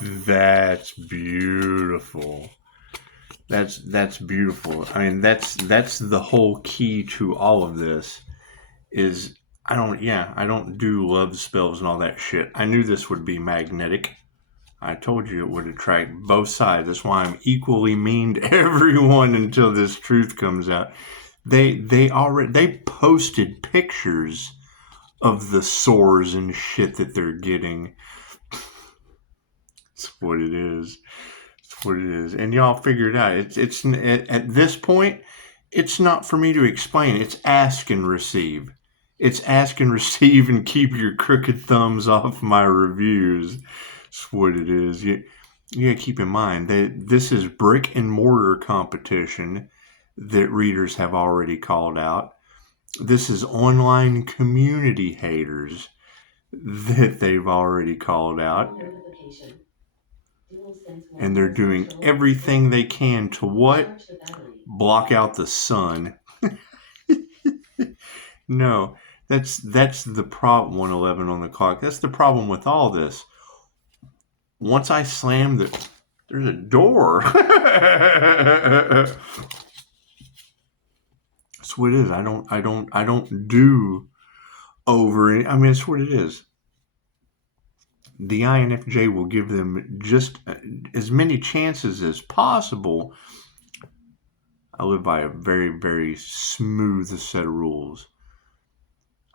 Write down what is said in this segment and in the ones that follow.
That's beautiful. That's beautiful. I mean, that's the whole key to all of this. Is I don't do love spells and all that shit. I knew this would be magnetic. I told you it would attract both sides. That's why I'm equally mean to everyone until this truth comes out. They posted pictures of the sores and shit that they're getting. It's what it is. It's what it is. And y'all figure it out. It's at this point, it's not for me to explain. It's ask and receive. It's ask and receive and keep your crooked thumbs off my reviews. That's what it is. You gotta keep in mind that this is brick and mortar competition that readers have already called out. This is online community haters that they've already called out. And they're doing everything they can to what? Block out the sun. No, that's the problem. 111 on the clock. That's the problem with all this. Once I slam there's a door. That's what it is. I don't do over. I mean, it's what it is. The INFJ will give them just as many chances as possible. I live by a very, very smooth set of rules.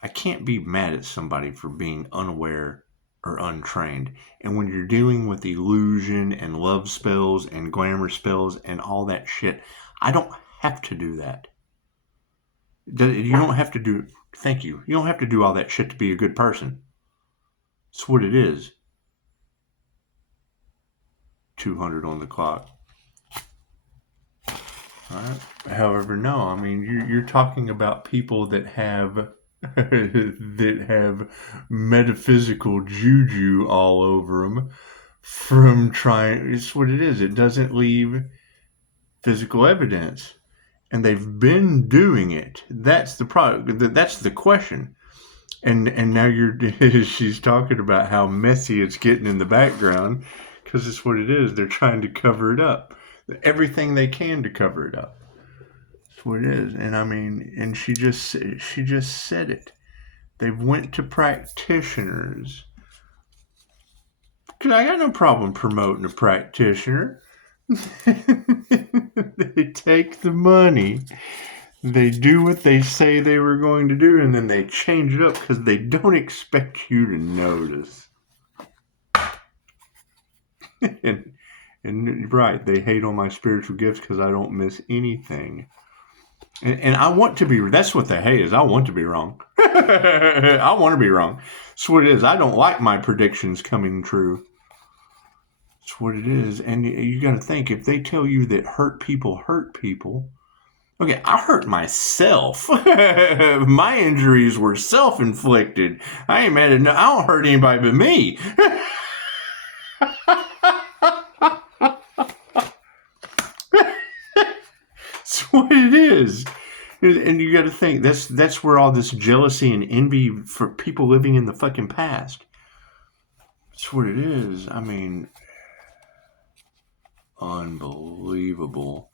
I can't be mad at somebody for being unaware or untrained. And when you're dealing with illusion and love spells and glamour spells and all that shit, I don't have to do that. You don't have to do, thank you. You don't have to do all that shit to be a good person. It's what it is. 200 on the clock. All right. However, no, I mean, you're talking about people that have metaphysical juju all over them from trying. It's what it is. It doesn't leave physical evidence, and they've been doing it. That's the problem. That's the question. And now she's talking about how messy it's getting in the background because it's what it is. They're trying to cover it up. Everything they can to cover it up. That's what it is. And I mean, and she just said it. They went to practitioners. Because I got no problem promoting a practitioner. They take the money. They do what they say they were going to do, and then they change it up because they don't expect you to notice. And right, they hate on my spiritual gifts because I don't miss anything. And I want to be, that's what they hate is I want to be wrong. I want to be wrong. That's what it is. I don't like my predictions coming true. That's what it is. And you got to think, if they tell you that hurt people, okay, I hurt myself. My injuries were self-inflicted. I ain't mad at no. I don't hurt anybody but me. That's what it is. And you got to think that's where all this jealousy and envy for people living in the fucking past. That's what it is. I mean, unbelievable.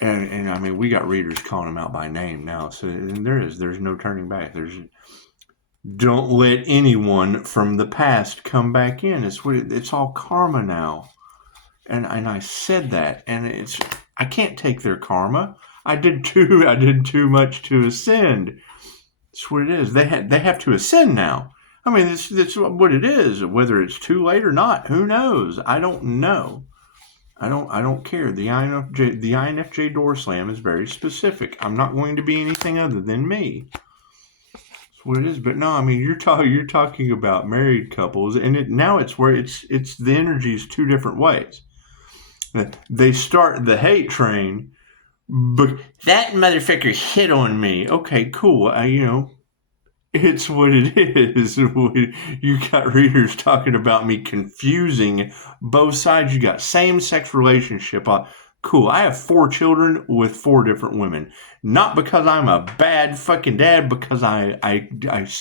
And I mean, we got readers calling them out by name now. So and there's no turning back. Don't let anyone from the past come back in. It's all karma now. And I said that, and I can't take their karma. I did too much to ascend. That's what it is. They have to ascend now. I mean, that's what it is. Whether it's too late or not, who knows? I don't know. I don't care. The INFJ door slam is very specific. I'm not going to be anything other than me. That's what it is. But no, I mean, you're talking about married couples, and it's where it's the energy is two different ways. They start the hate train, but that motherfucker hit on me. Okay, cool. It's what it is. You got readers talking about me confusing both sides. You got same-sex relationship. Cool. I have 4 children with 4 different women. Not because I'm a bad fucking dad, because I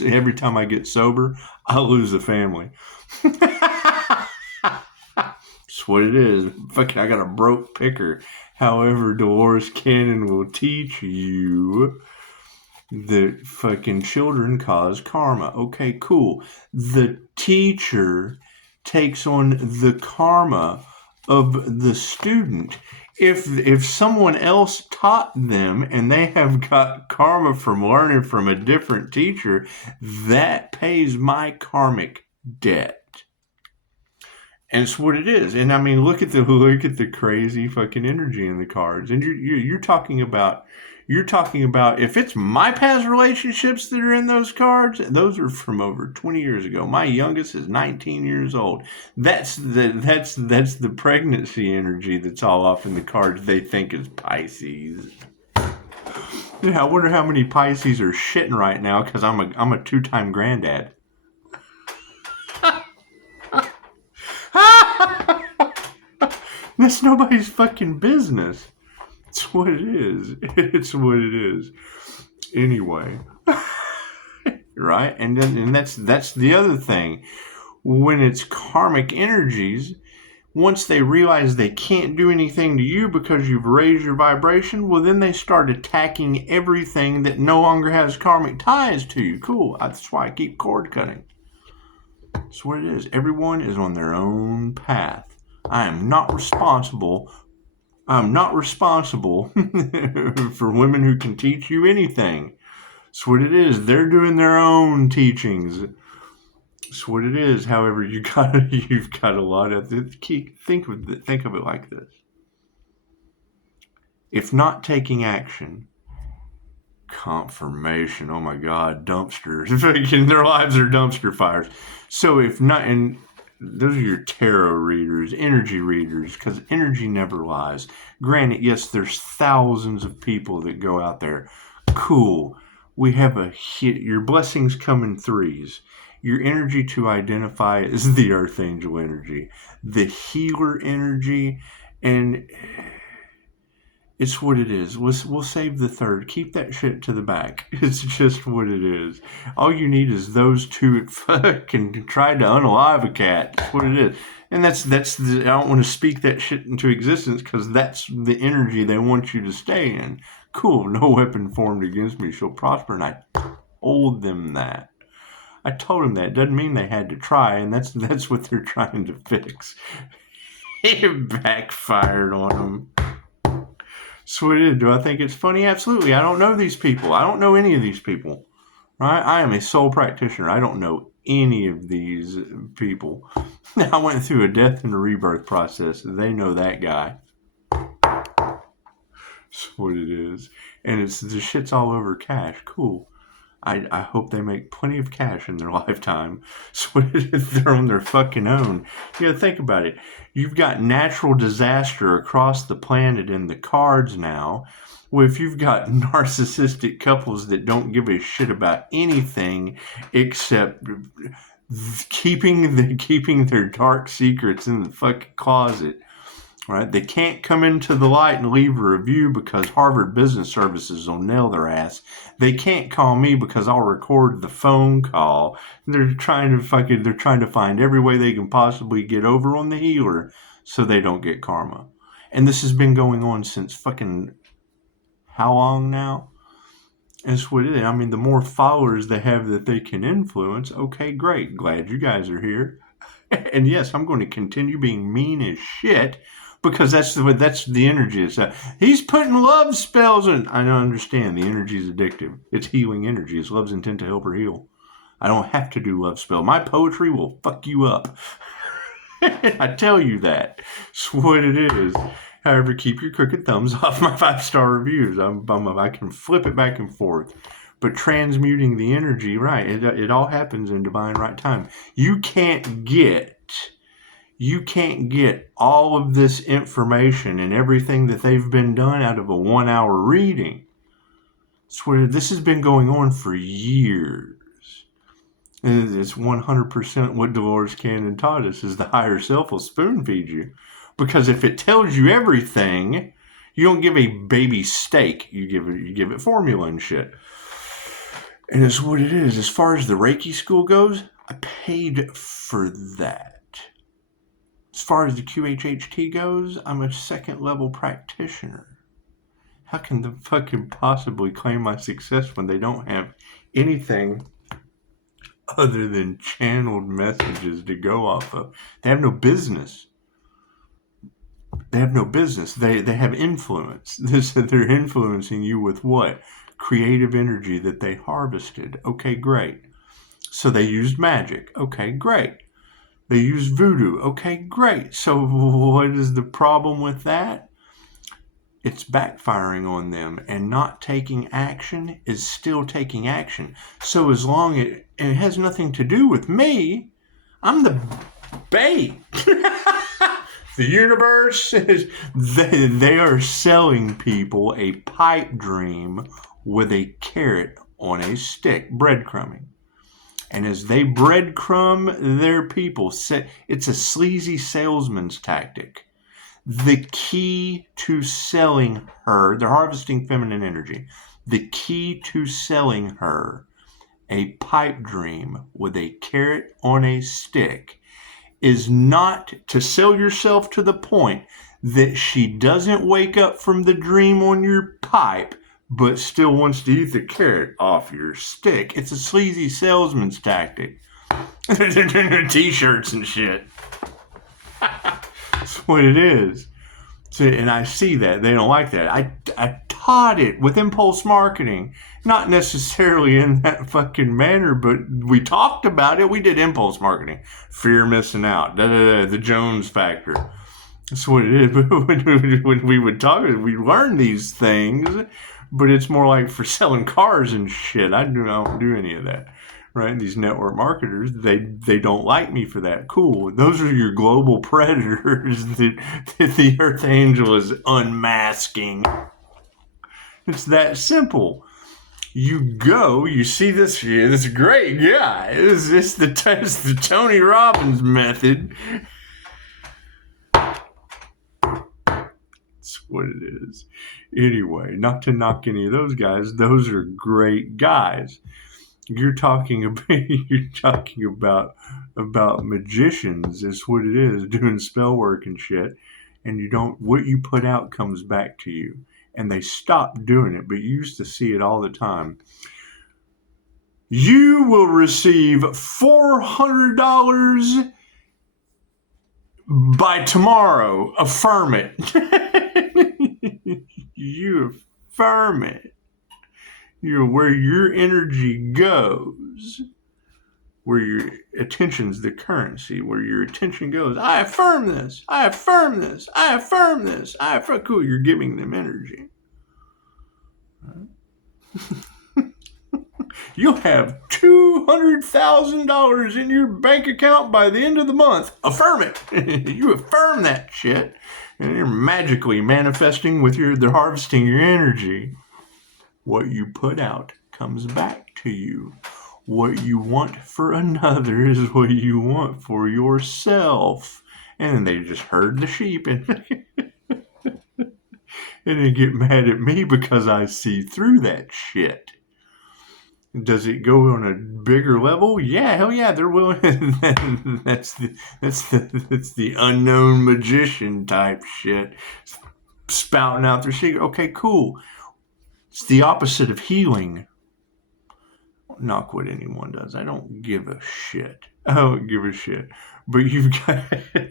every time I get sober, I lose the family. That's what it is. Fucking, I got a broke picker. However, Dolores Cannon will teach you that fucking children cause karma. Okay, cool. The teacher takes on the karma of the student. If someone else taught them and they have got karma from learning from a different teacher, that pays my karmic debt. And it's what it is. And I mean, look at the crazy fucking energy in the cards. And you're talking about if it's my past relationships that are in those cards, those are from over 20 years ago. My youngest is 19 years old. That's the pregnancy energy that's all off in the cards they think is Pisces. Yeah, I wonder how many Pisces are shitting right now because I'm a 2-time granddad. That's nobody's fucking business. It's what it is. It's what it is. Anyway. Right? And that's the other thing. When it's karmic energies, once they realize they can't do anything to you because you've raised your vibration, well, then they start attacking everything that no longer has karmic ties to you. Cool. That's why I keep cord cutting. That's what it is. Everyone is on their own path. I am not responsible for women who can teach you anything. That's what it is. They're doing their own teachings. That's what it is. However, you've got a lot of think of it like this. If not taking action, confirmation. Oh my God, dumpsters. Their lives are dumpster fires. So if not, and those are your tarot readers, energy readers, because energy never lies. Granted, yes, there's thousands of people that go out there. Cool. We have your blessings come in threes. Your energy to identify is the Archangel energy, the healer energy, and it's what it is. We'll save the third. Keep that shit to the back. It's just what it is. All you need is those two that fucking tried to unalive a cat. That's what it is. And I don't want to speak that shit into existence because that's the energy they want you to stay in. Cool. No weapon formed against me shall prosper. And I told them that. I told them that. It doesn't mean they had to try. And that's what they're trying to fix. It backfired on them. So do I think it's funny? Absolutely. I don't know these people. I don't know any of these people. Right? I am a soul practitioner. I don't know any of these people. I went through a death and a rebirth process. They know that guy. That's what it is. And the shit's all over cash. Cool. I hope they make plenty of cash in their lifetime. So they're on their fucking own. You gotta think about it. You've got natural disaster across the planet in the cards now. Well, if you've got narcissistic couples that don't give a shit about anything except keeping their dark secrets in the fucking closet, right? They can't come into the light and leave a review because Harvard Business Services will nail their ass. They can't call me because I'll record the phone call. They're trying to find every way they can possibly get over on the healer so they don't get karma. And this has been going on since fucking how long now? That's what it is. I mean, the more followers they have that they can influence, okay, great. Glad you guys are here. And yes, I'm going to continue being mean as shit because that's the energy. He's putting love spells in. I don't understand. The energy is addictive. It's healing energy. It's love's intent to help her heal. I don't have to do love spell. My poetry will fuck you up. I tell you that. It's what it is. However, keep your crooked thumbs off my 5-star reviews. I can flip it back and forth. But transmuting the energy, right, it all happens in divine right time. You can't get all of this information and everything that they've been done out of a 1-hour reading. So this has been going on for years. And it's 100% what Dolores Cannon taught us is the higher self will spoon feed you. Because if it tells you everything, you don't give a baby steak. You give it formula and shit. And it's what it is. As far as the Reiki school goes, I paid for that. As far as the QHHT goes, I'm a second level practitioner. How can they fucking possibly claim my success when they don't have anything other than channeled messages to go off of? They have no business. They have no business. They have influence. They're influencing you with what? Creative energy that they harvested. Okay, great. So they used magic. Okay, great. They used voodoo. Okay, great. So what is the problem with that? It's backfiring on them, and not taking action is still taking action. So as long as it has nothing to do with me, I'm the bait. The universe is, they are selling people a pipe dream with a carrot on a stick, breadcrumbing. And as they breadcrumb their people, it's a sleazy salesman's tactic. The key to selling her, they're harvesting feminine energy. The key to selling her a pipe dream with a carrot on a stick is not to sell yourself to the point that she doesn't wake up from the dream on your pipe, but still wants to eat the carrot off your stick. It's a sleazy salesman's tactic. T-shirts and shit. That's what it is. So, and I see that. They don't like that. I taught it with impulse marketing. Not necessarily in that fucking manner, but we talked about it. We did impulse marketing. Fear missing out. The Jones factor. That's what it is. But when we would talk, we learn these things, but it's more like for selling cars and shit. I don't do any of that. Right? These network marketers, they don't like me for that. Cool. Those are your global predators that the Earth Angel is unmasking. It's that simple. You go, you see this great guy. It's the Tony Robbins method. That's what it is. Anyway, not to knock any of those guys. Those are great guys. You're talking about magicians. Is what it is, doing spell work and shit. And what you put out comes back to you. And they stopped doing it, but you used to see it all the time. You will receive $400 by tomorrow. Affirm it. You affirm it. Where your energy goes, where your attention's the currency, where your attention goes, I affirm this, I affirm this, I affirm this, I affirm. Cool, you're giving them energy. Right? You'll have $200,000 in your bank account by the end of the month. Affirm it. You affirm that shit, and you're magically manifesting they're harvesting your energy. What you put out comes back to you. What you want for another is what you want for yourself. And they just herd the sheep and they get mad at me because I see through that shit. Does it go on a bigger level? Yeah, hell yeah, they're willing. That's the unknown magician type shit. Spouting out their secret. Okay, cool. It's the opposite of healing. Not what anyone does. I don't give a shit. I don't give a shit. But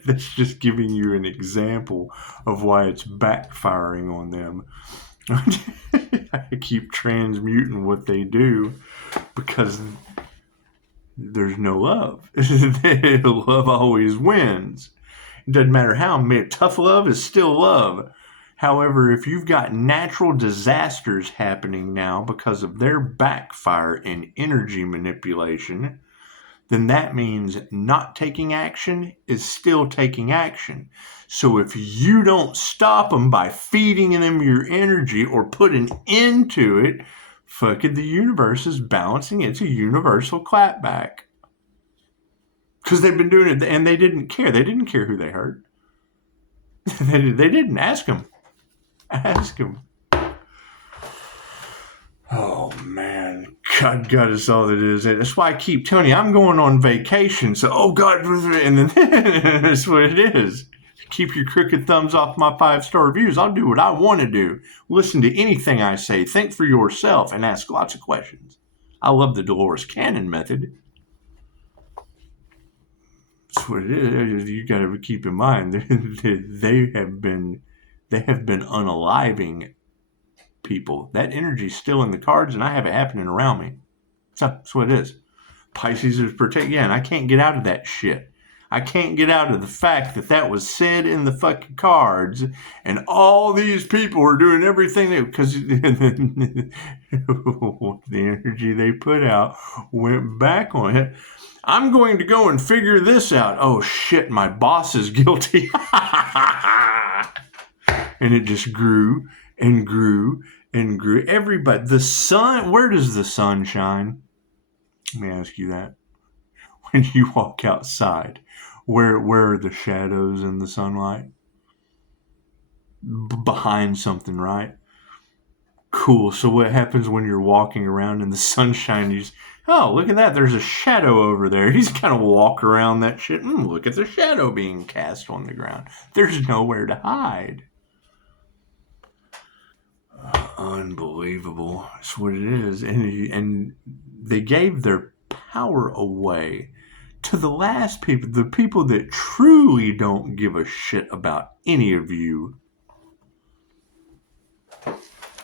that's just giving you an example of why it's backfiring on them. I keep transmuting what they do because there's no love. Love always wins. It doesn't matter how. Tough love is still love. However, if you've got natural disasters happening now because of their backfire in energy manipulation, then that means not taking action is still taking action. So if you don't stop them by feeding them your energy or put an end to it, fucking the universe is balancing. It's a universal clapback. Because they've been doing it and they didn't care. They didn't care who they hurt. They didn't ask them. Ask him. Oh man, God, God is all that is. That's why I keep telling you, I'm going on vacation. So, oh God, and then that's what it is. Keep your crooked thumbs off my 5-star reviews. I'll do what I want to do. Listen to anything I say. Think for yourself and ask lots of questions. I love the Dolores Cannon method. That's what it is. You got to keep in mind they have been unaliving people. That energy's still in the cards, and I have it happening around me. So that's what it is. Pisces is protect. Yeah, and I can't get out of that shit. I can't get out of the fact that was said in the fucking cards, and all these people are doing everything because the energy they put out went back on it. I'm going to go and figure this out. Oh shit, my boss is guilty. And it just grew and grew and grew. Everybody, the sun, where does the sun shine? Let me ask you that. When you walk outside, where are the shadows in the sunlight? Behind something, right? Cool. So what happens when you're walking around in the sunshine? You just, oh, look at that. There's a shadow over there. He's kind of walk around that shit. Look at the shadow being cast on the ground. There's nowhere to hide. Unbelievable. That's what it is. And they gave their power away to the last people, the people that truly don't give a shit about any of you.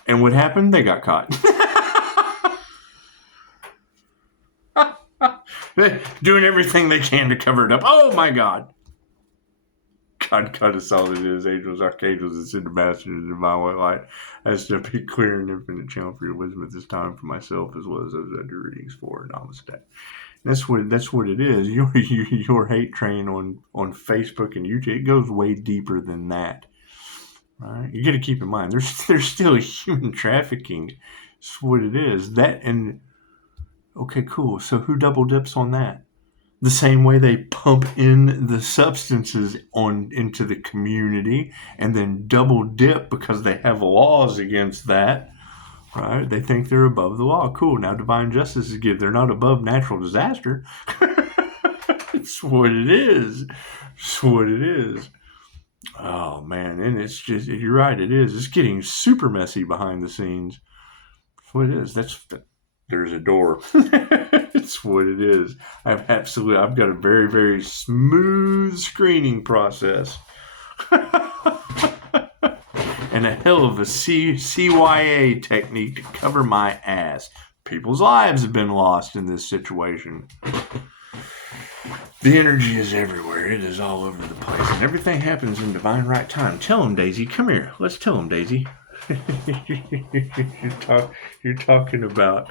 And what happened? They got caught. They're doing everything they can to cover it up. Oh my God. God is all it is. Angels, archangels, and send masters in divine white light. As to be clear and infinite channel for your wisdom at this time for myself as well as those I do readings for. Namaste. That's what it is. Your hate train on Facebook and YouTube, it goes way deeper than that. Right? You got to keep in mind, there's still human trafficking. That's what it is. That and okay, cool. So who double dips on that? The same way they pump in the substances into the community and then double dip because they have laws against that. Right? They think they're above the law. Cool. Now divine justice is good. They're not above natural disaster. It's what it is. It's what it is. Oh, man. And it's just, you're right, it is. It's getting super messy behind the scenes. That's what it is. There's a door. It's what it is. I've got a very, very smooth screening process. And a hell of a CYA technique to cover my ass. People's lives have been lost in this situation. The energy is everywhere. It is all over the place. And everything happens in divine right time. Tell them, Daisy. Come here. Let's tell them, Daisy. You're talking about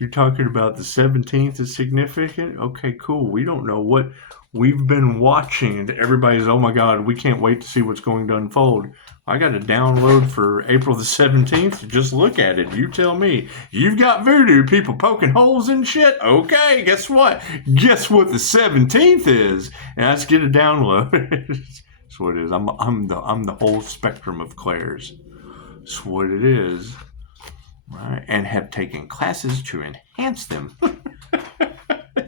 the 17th is significant? Okay, cool. We don't know what we've been watching. Everybody's, oh my God, we can't wait to see what's going to unfold. I got a download for April the 17th. Just look at it. You tell me. You've got voodoo people poking holes in shit? Okay, guess what? Guess what the 17th is? And let's get a download. That's what it is. I'm the whole spectrum of clairs. That's what it is. Right? And have taken classes to enhance them.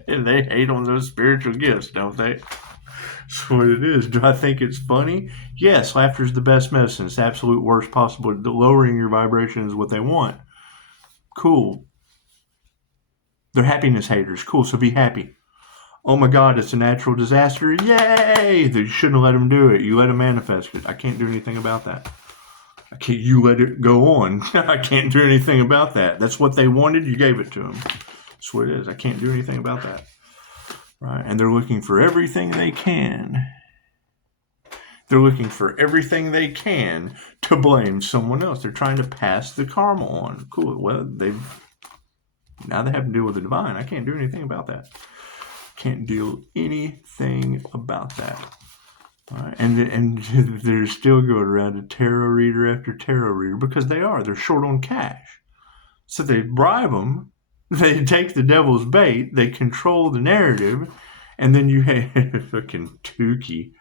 And they hate on those spiritual gifts, don't they? That's what it is. Do I think it's funny? Yes, laughter is the best medicine. It's the absolute worst possible. Lowering your vibration is what they want. Cool. They're happiness haters. Cool, so be happy. Oh my God, it's a natural disaster. Yay! You shouldn't have let them do it. You let them manifest it. I can't do anything about that. You let it go on. I can't do anything about that. That's what they wanted. You gave it to them. That's what it is. I can't do anything about that. Right? And they're looking for everything they can. They're looking for everything they can to blame someone else. They're trying to pass the karma on. Cool. Well, now they have to deal with the divine. I can't do anything about that. Can't do anything about that. Right. And they're still going around a tarot reader after tarot reader because they're short on cash. So they bribe them, they take the devil's bait, they control the narrative, and then you have fucking Tukey.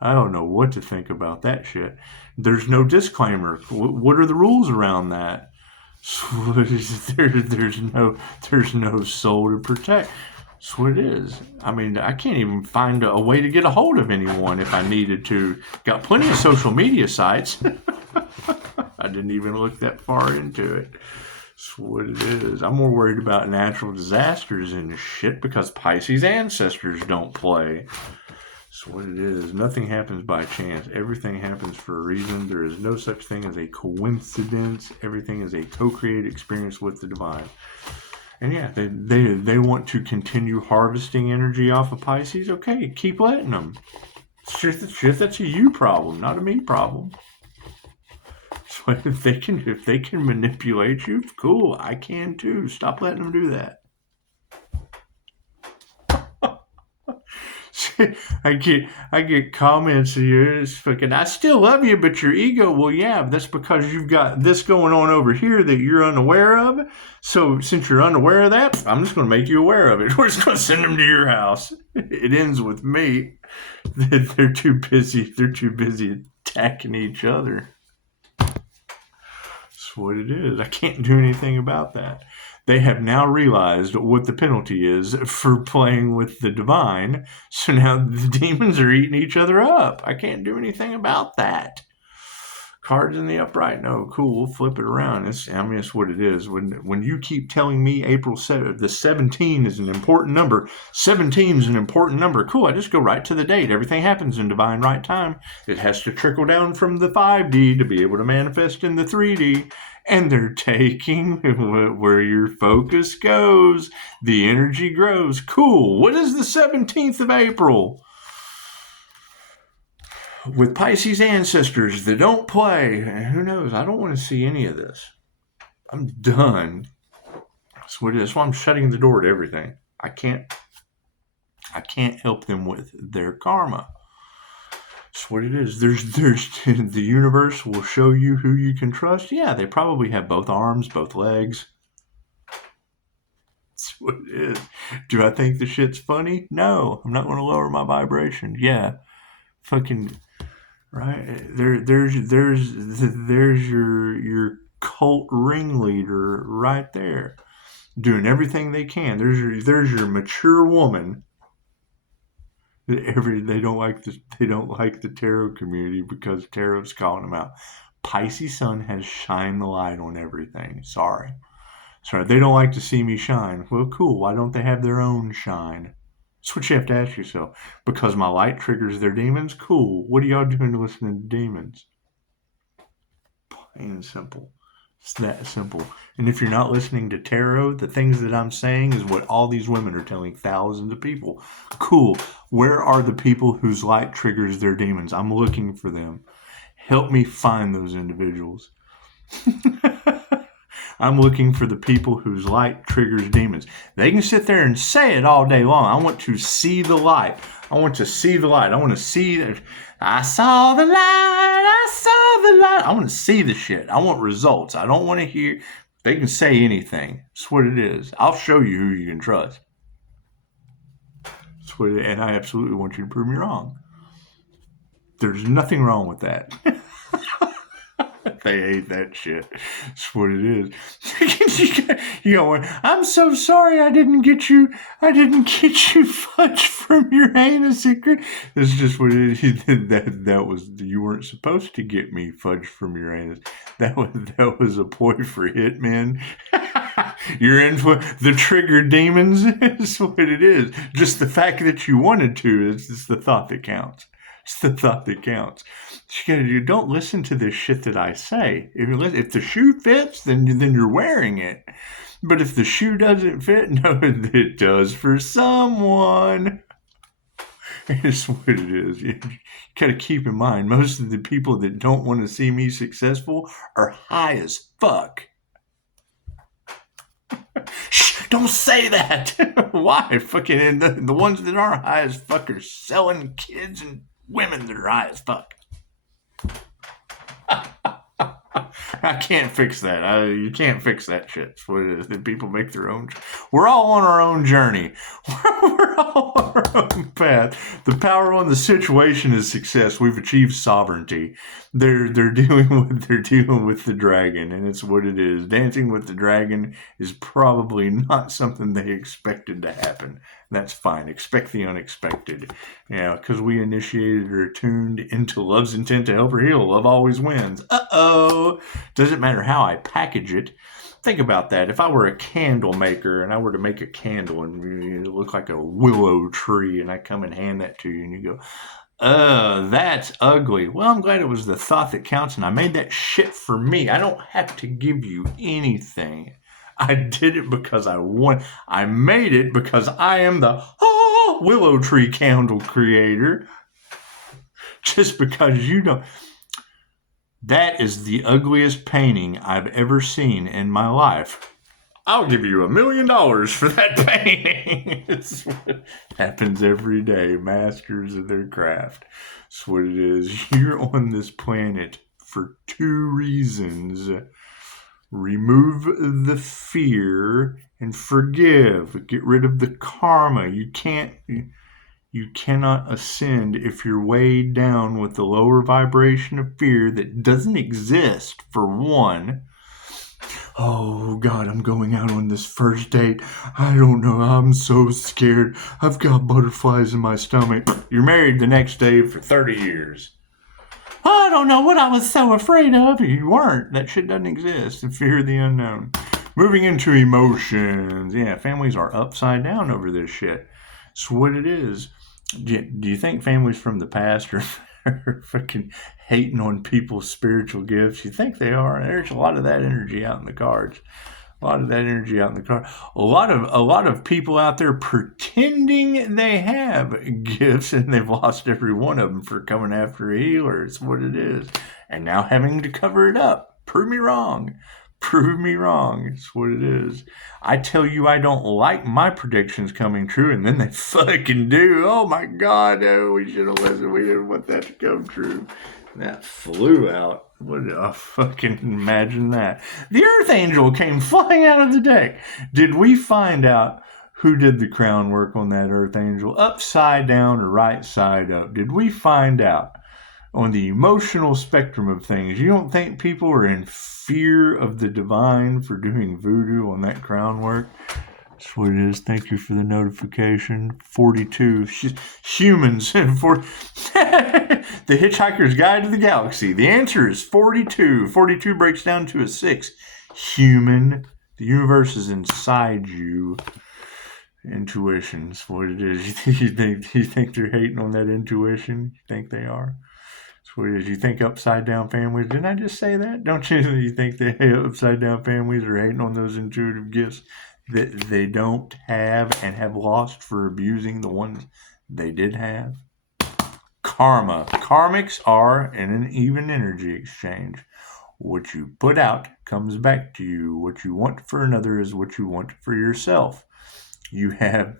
I don't know what to think about that shit. There's no disclaimer. What are the rules around that? There's no soul to protect. That's what it is. I mean, I can't even find a way to get a hold of anyone if I needed to. Got plenty of social media sites. I didn't even look that far into it. That's what it is. I'm more worried about natural disasters and shit because Pisces ancestors don't play. That's what it is. Nothing happens by chance. Everything happens for a reason. There is no such thing as a coincidence. Everything is a co-created experience with the divine. And yeah, they want to continue harvesting energy off of Pisces. Okay, keep letting them. Shit, that's a you problem, not a me problem. So if they can manipulate you, cool. I can too. Stop letting them do that. I get comments here. It's fucking, I still love you, but your ego. Well, yeah, that's because you've got this going on over here that you're unaware of. So since you're unaware of that, I'm just going to make you aware of it. We're just going to send them to your house. It ends with me. They're too busy. They're too busy attacking each other. That's what it is. I can't do anything about that. They have now realized what the penalty is for playing with the divine. So now the demons are eating each other up. I can't do anything about that. Cards in the upright. No, cool. We'll flip it around. It's what it is. When you keep telling me April 7th, the 17 is an important number. 17 is an important number. Cool. I just go right to the date. Everything happens in divine right time. It has to trickle down from the 5D to be able to manifest in the 3D. And they're taking where your focus goes. The energy grows. Cool. What is the 17th of April? With Pisces ancestors that don't play. Who knows? I don't want to see any of this. I'm done. That's what it is. That's why I'm shutting the door to everything. I can't help them with their karma. That's what it is. There's the universe will show you who you can trust. Yeah, they probably have both arms, both legs. That's what it is. Do I think the shit's funny? No, I'm not going to lower my vibration. Yeah, fucking right. There's your cult ringleader right there, doing everything they can. There's your mature woman. They don't like the tarot community because tarot's calling them out. Pisces sun has shined the light on everything. Sorry, they don't like to see me shine. Well, cool. Why don't they have their own shine? That's what you have to ask yourself. Because my light triggers their demons. Cool. What are y'all doing to listening to demons? Plain and simple. It's that simple. And if you're not listening to tarot, the things that I'm saying is what all these women are telling thousands of people. Cool. Where are the people whose light triggers their demons? I'm looking for them. Help me find those individuals. I'm looking for the people whose light triggers demons. They can sit there and say it all day long. I want to see the light. I want to see the light. I want to see that. I saw the light. I saw the light. I want to see the shit. I want results. I don't want to hear. They can say anything. That's what it is. I'll show you who you can trust. That's what it is. And I absolutely want you to prove me wrong. There's nothing wrong with that. They hate that shit. That's what it is. You know, I'm so sorry I didn't get you fudge from your anus. That's just what it is. That was, you weren't supposed to get me fudge from your anus. That was a ploy for hitmen. You're in for the trigger demons. That's what it is. Just the fact that you wanted to, it's the thought that counts. It's the thought that counts. You don't listen to this shit that I say. If the shoe fits, then you're wearing it. But if the shoe doesn't fit, no, it does for someone. It's what it is. You got to keep in mind, most of the people that don't want to see me successful are high as fuck. Shh, don't say that. Why? Fucking the ones that are high as fuck are selling kids and women that are high as fuck. I can't fix that. You can't fix that shit. It's what it is. That people make their own. We're all on our own journey. We're all on our own path. The power on the situation is success. We've achieved sovereignty. They're dealing with the dragon, and it's what it is. Dancing with the dragon is probably not something they expected to happen. That's fine. Expect the unexpected. Yeah, because we initiated or attuned into love's intent to help her heal. Love always wins. Uh-oh. Doesn't matter how I package it. Think about that. If I were a candle maker and I were to make a candle and it looked like a willow tree and I come and hand that to you and you go, that's ugly. Well, I'm glad it was the thought that counts and I made that shit for me. I don't have to give you anything. I did it because I want. I made it because I am the willow tree candle creator. Just because you don't. That is the ugliest painting I've ever seen in my life. I'll give you $1 million for that painting. It's what happens every day. Masters of their craft. That's what it is. You're on this planet for 2 reasons. Remove the fear and forgive. Get rid of the karma. You cannot ascend if you're weighed down with the lower vibration of fear that doesn't exist, for one. Oh, God, I'm going out on this first date. I don't know. I'm so scared. I've got butterflies in my stomach. You're married the next day for 30 years. I don't know what I was so afraid of. You weren't. That shit doesn't exist. The fear of the unknown. Moving into emotions. Yeah, families are upside down over this shit. It's what it is. Do you think families from the past are fucking hating on people's spiritual gifts? You think they are? There's a lot of that energy out in the cards. A lot of people out there pretending they have gifts, and they've lost every one of them for coming after a healer. It's what it is. And now having to cover it up. Prove me wrong. Prove me wrong. It's what it is. I tell you I don't like my predictions coming true, and then they fucking do. Oh my God, no, we should have listened. We didn't want that to come true. That flew out. What I fucking imagine that. The Earth Angel came flying out of the deck. Did we find out who did the crown work on that Earth Angel? Upside down or right side up? Did we find out? On the emotional spectrum of things, you don't think people are in fear of the divine for doing voodoo on that crown work? That's what it is. Thank you for the notification. 42 humans and for The Hitchhiker's Guide to the Galaxy. The answer is 42. 42 breaks down to a 6. Human. The universe is inside you. Intuition's what it is. You think they're hating on that intuition? You think they are? That's what it is. You think upside down families? Didn't I just say that? Don't you think the upside down families are hating on those intuitive gifts that they don't have and have lost for abusing the ones they did have? Karma. Karmics are in an even energy exchange. What you put out comes back to you. What you want for another is what you want for yourself. You have,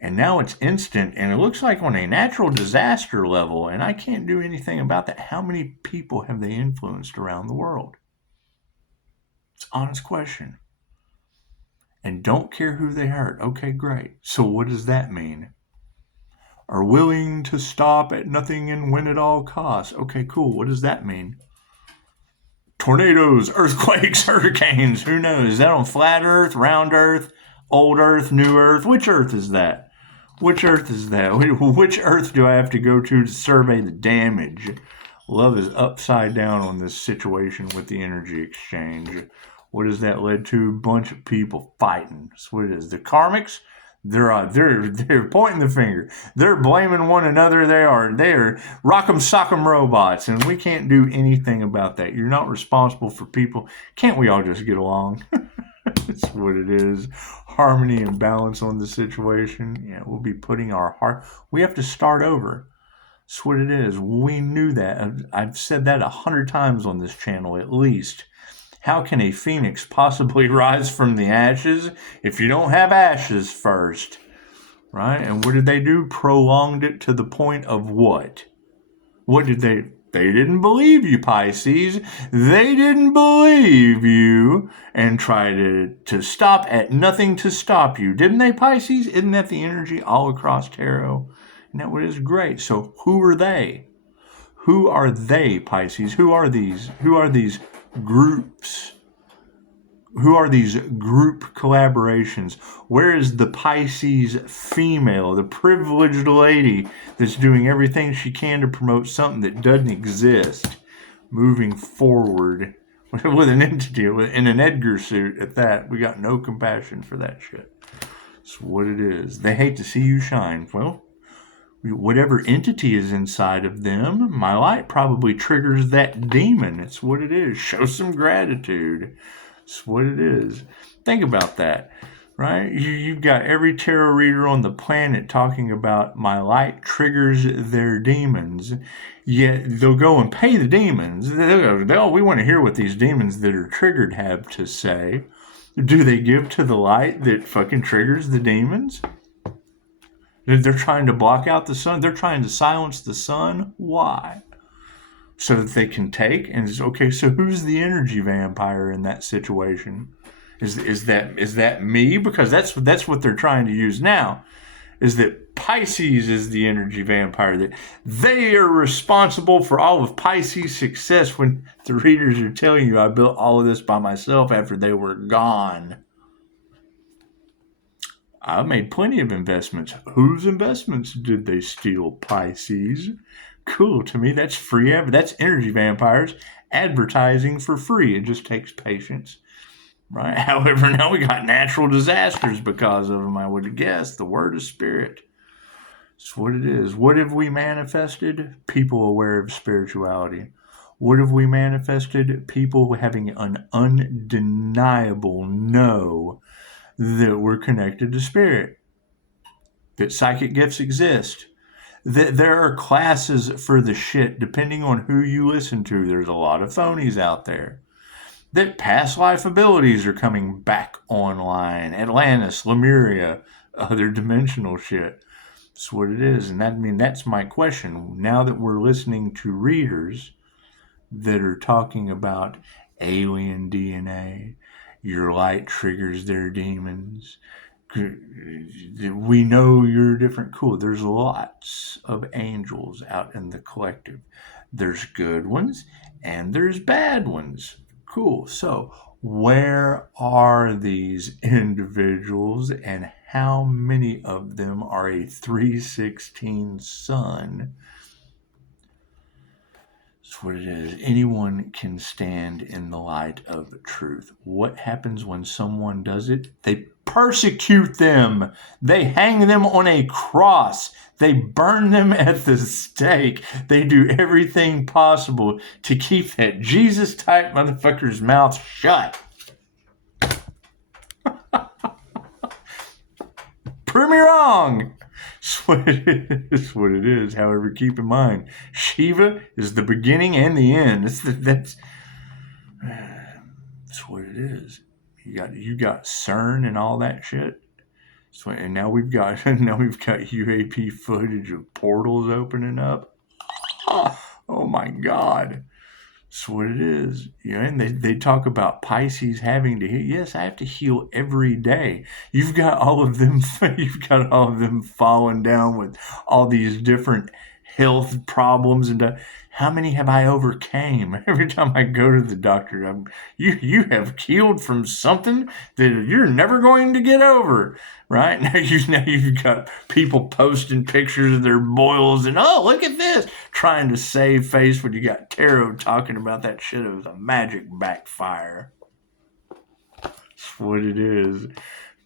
and now it's instant, and it looks like on a natural disaster level, and I can't do anything about that. How many people have they influenced around the world? It's an honest question. And don't care who they hurt. Okay, great. So what does that mean? Are willing to stop at nothing and win at all costs. Okay, cool. What does that mean? Tornadoes, earthquakes, hurricanes. Who knows? Is that on flat earth, round earth, old earth, new earth? Which earth is that? Which earth is that? Which earth do I have to go to survey the damage? Love is upside down on this situation with the energy exchange. What has that led to? A bunch of people fighting. That's what it is. The karmics, they're pointing the finger. They're blaming one another. They're rock'em sock'em robots, and we can't do anything about that. You're not responsible for people. Can't we all just get along? That's what it is. Harmony and balance on the situation. Yeah, we'll be putting our heart. We have to start over. That's what it is. We knew that. I've said that 100 times on this channel at least. How can a phoenix possibly rise from the ashes if you don't have ashes first? Right? And what did they do? Prolonged it to the point of what? What did they? They didn't believe you, Pisces. They didn't believe you and try to stop at nothing to stop you. Didn't they, Pisces? Isn't that the energy all across tarot? And that was great. So who are they? Who are they, Pisces? Who are these? Who are these groups? Who are these group collaborations? Where is the Pisces female, the privileged lady that's doing everything she can to promote something that doesn't exist, moving forward with an entity in an Edgar suit at that? We got no compassion for that shit. It's what it is. They hate to see you shine. Well, whatever entity is inside of them, my light probably triggers that demon. It's what it is. Show some gratitude. It's what it is. Think about that, right? You've got every tarot reader on the planet talking about my light triggers their demons, yet they'll go and pay the demons. We want to hear what these demons that are triggered have to say. Do they give to the light that fucking triggers the demons? They're trying to block out the sun. They're trying to silence the sun. Why? So that they can take and okay. So who's the energy vampire in that situation? Is that me? Because that's what they're trying to use now. Is that Pisces is the energy vampire? That they are responsible for all of Pisces' success when the readers are telling you I built all of this by myself after they were gone. I made plenty of investments. Whose investments did they steal, Pisces? Cool. To me, that's free. That's energy vampires advertising for free. It just takes patience, right? However, now we got natural disasters because of them, I would guess. The word of spirit. It's what it is. What have we manifested? People aware of spirituality. What have we manifested? People having an undeniable know that we're connected to spirit, that psychic gifts exist, that there are classes for the shit depending on who you listen to. There's a lot of phonies out there. That past life abilities are coming back online. Atlantis, Lemuria, other dimensional shit. That's what it is. And that's my question. Now that we're listening to readers that are talking about alien DNA, your light triggers their demons. We know you're different. Cool. There's lots of angels out in the collective. There's good ones and there's bad ones. Cool. So where are these individuals and how many of them are a 316 sun? That's what it is. Anyone can stand in the light of truth. What happens when someone does it? They persecute them. They hang them on a cross. They burn them at the stake. They do everything possible to keep that Jesus-type motherfucker's mouth shut. Prove me wrong. That's what it is. However, keep in mind, Shiva is the beginning and the end. That's what it is. You got CERN and all that shit. And now we've got UAP footage of portals opening up. Oh my God. That's what it is. And they talk about Pisces having to heal. Yes, I have to heal every day. You've got all of them falling down with all these different health problems, and how many have I overcame? Every time I go to the doctor, you have healed from something that you're never going to get over, right? Now you've got people posting pictures of their boils and, oh, look at this, trying to save face when you got tarot talking about that shit. It was a magic backfire. That's what it is.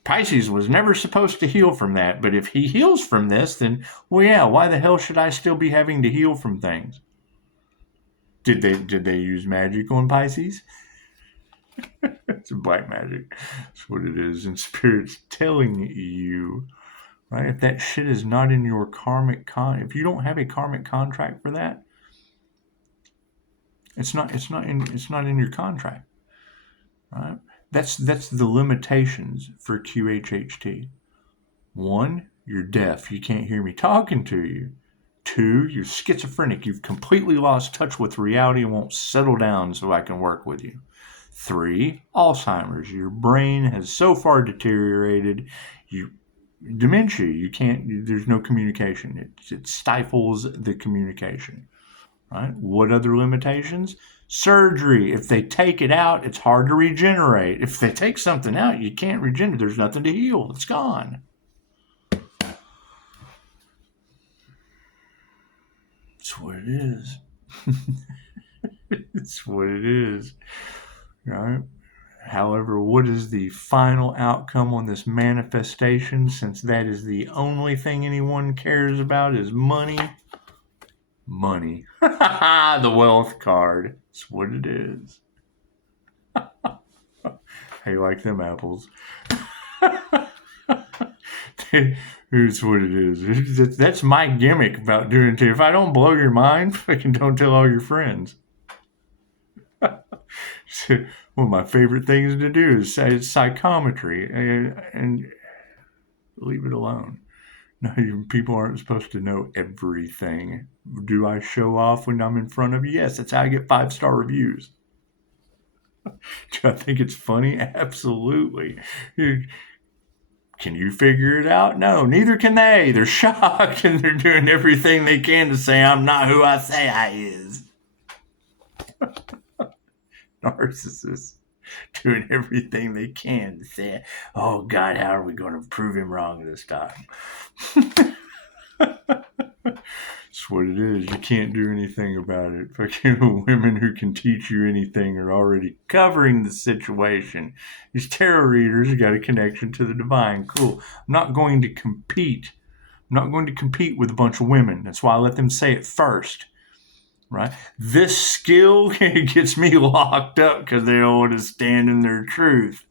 Pisces was never supposed to heal from that, but if he heals from this, then, well, yeah, why the hell should I still be having to heal from things? Did they use magic on Pisces? It's black magic. That's what it is. And Spirit's telling you, right? If that shit is not in your karmic if you don't have a karmic contract for that, it's not in your contract, right? That's the limitations for QHHT. 1, you're deaf. You can't hear me talking to you. 2, you're schizophrenic. You've completely lost touch with reality and won't settle down so I can work with you. 3, Alzheimer's. Your brain has so far deteriorated. Dementia. You can't. There's no communication. It stifles the communication. Right? What other limitations? Surgery. If they take it out, it's hard to regenerate. If they take something out, you can't regenerate. There's nothing to heal. It's gone. It's what it is. It's what it is. Right? However, what is the final outcome on this manifestation? Since that is the only thing anyone cares about is money. Money. The wealth card. It's what it is. Hey, like them apples. It's what it is. That's my gimmick about doing it. If I don't blow your mind, fucking don't tell all your friends. One of my favorite things to do is say it's psychometry and leave it alone. No, people aren't supposed to know everything. Do I show off when I'm in front of you? Yes, that's how I get 5-star reviews. Do I think it's funny? Absolutely. Can you figure it out? No, neither can they. They're shocked and they're doing everything they can to say I'm not who I say I is. Narcissists doing everything they can to say, oh God, how are we going to prove him wrong this time? It's what it is. You can't do anything about it. Fucking women who can teach you anything are already covering the situation. These tarot readers got a connection to the divine. Cool. I'm not going to compete. I'm not going to compete with a bunch of women. That's why I let them say it first. Right? This skill gets me locked up because they don't want to stand in their truth.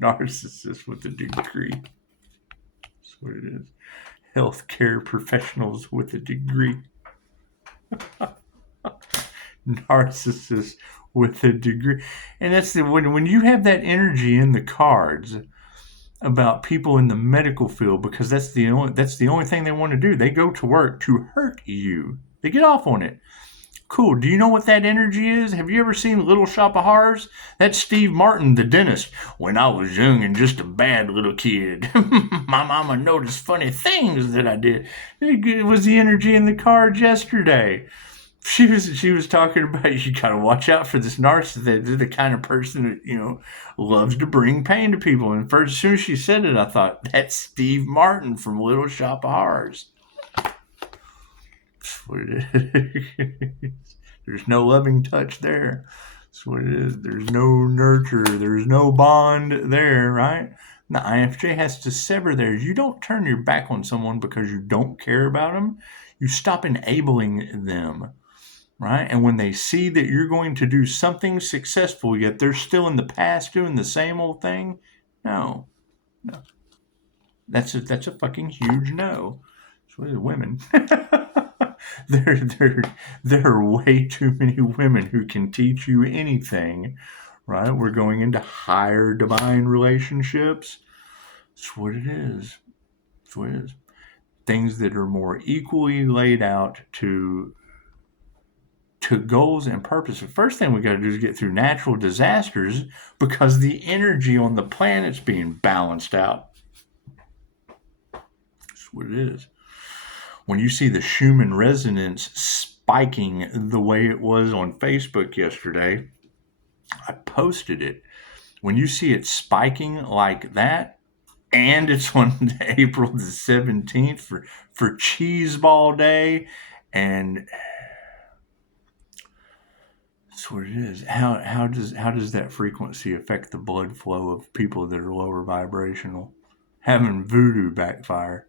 Narcissists with a degree. That's what it is. Healthcare professionals with a degree. Narcissists with a degree. And that's when you have that energy in the cards about people in the medical field, because that's the only thing they want to do. They go to work to hurt you. They get off on it. Cool. Do you know what that energy is? Have you ever seen Little Shop of Horrors? That's Steve Martin, the dentist. When I was young and just a bad little kid, my mama noticed funny things that I did. It was the energy in the cards yesterday. She was talking about, you gotta watch out for this narcissist. They're the kind of person that, loves to bring pain to people. And first, as soon as she said it, I thought, that's Steve Martin from Little Shop of Horrors. That's what it is. There's no loving touch there. That's what it is. There's no nurture. There's no bond there, right? The INFJ has to sever there. You don't turn your back on someone because you don't care about them. You stop enabling them. Right? And when they see that you're going to do something successful, yet they're still in the past doing the same old thing, no. That's a fucking huge no. So women. There are way too many women who can teach you anything. Right? We're going into higher divine relationships. That's what it is. That's what it is. Things that are more equally laid out to goals and purpose. The first thing we got to do is get through natural disasters because the energy on the planet's being balanced out. That's what it is. When you see the Schumann resonance spiking the way it was on Facebook yesterday, I posted it. When you see it spiking like that, and it's on April the 17th for Cheese Ball Day, and that's what it is. How does that frequency affect the blood flow of people that are lower vibrational? Having voodoo backfire.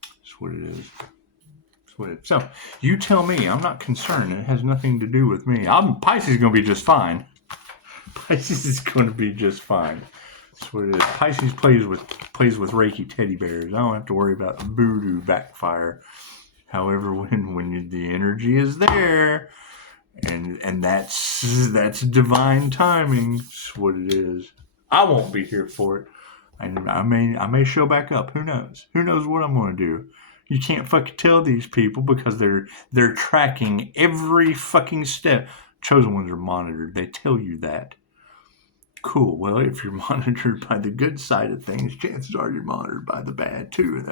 That's what it is. That's what it is. So you tell me. I'm not concerned. It has nothing to do with me. Pisces is going to be just fine. Pisces is going to be just fine. That's what it is. Pisces plays with Reiki teddy bears. I don't have to worry about voodoo backfire. However, when the energy is there. And that's divine timing. That's what it is. I won't be here for it. I may show back up. Who knows? Who knows what I'm going to do? You can't fucking tell these people because they're tracking every fucking step. Chosen ones are monitored. They tell you that. Cool. Well, if you're monitored by the good side of things, chances are you're monitored by the bad too.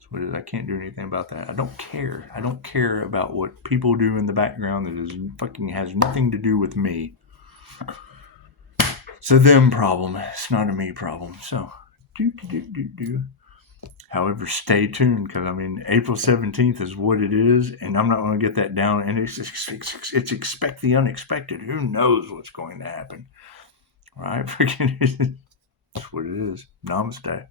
So what is, I can't do anything about that. I don't care. I don't care about what people do in the background that is fucking has nothing to do with me. It's a them problem. It's not a me problem. So, However, stay tuned because April 17th is what it is, and I'm not going to get that down. And it's expect the unexpected. Who knows what's going to happen? All right, freaking, that's what it is. Namaste.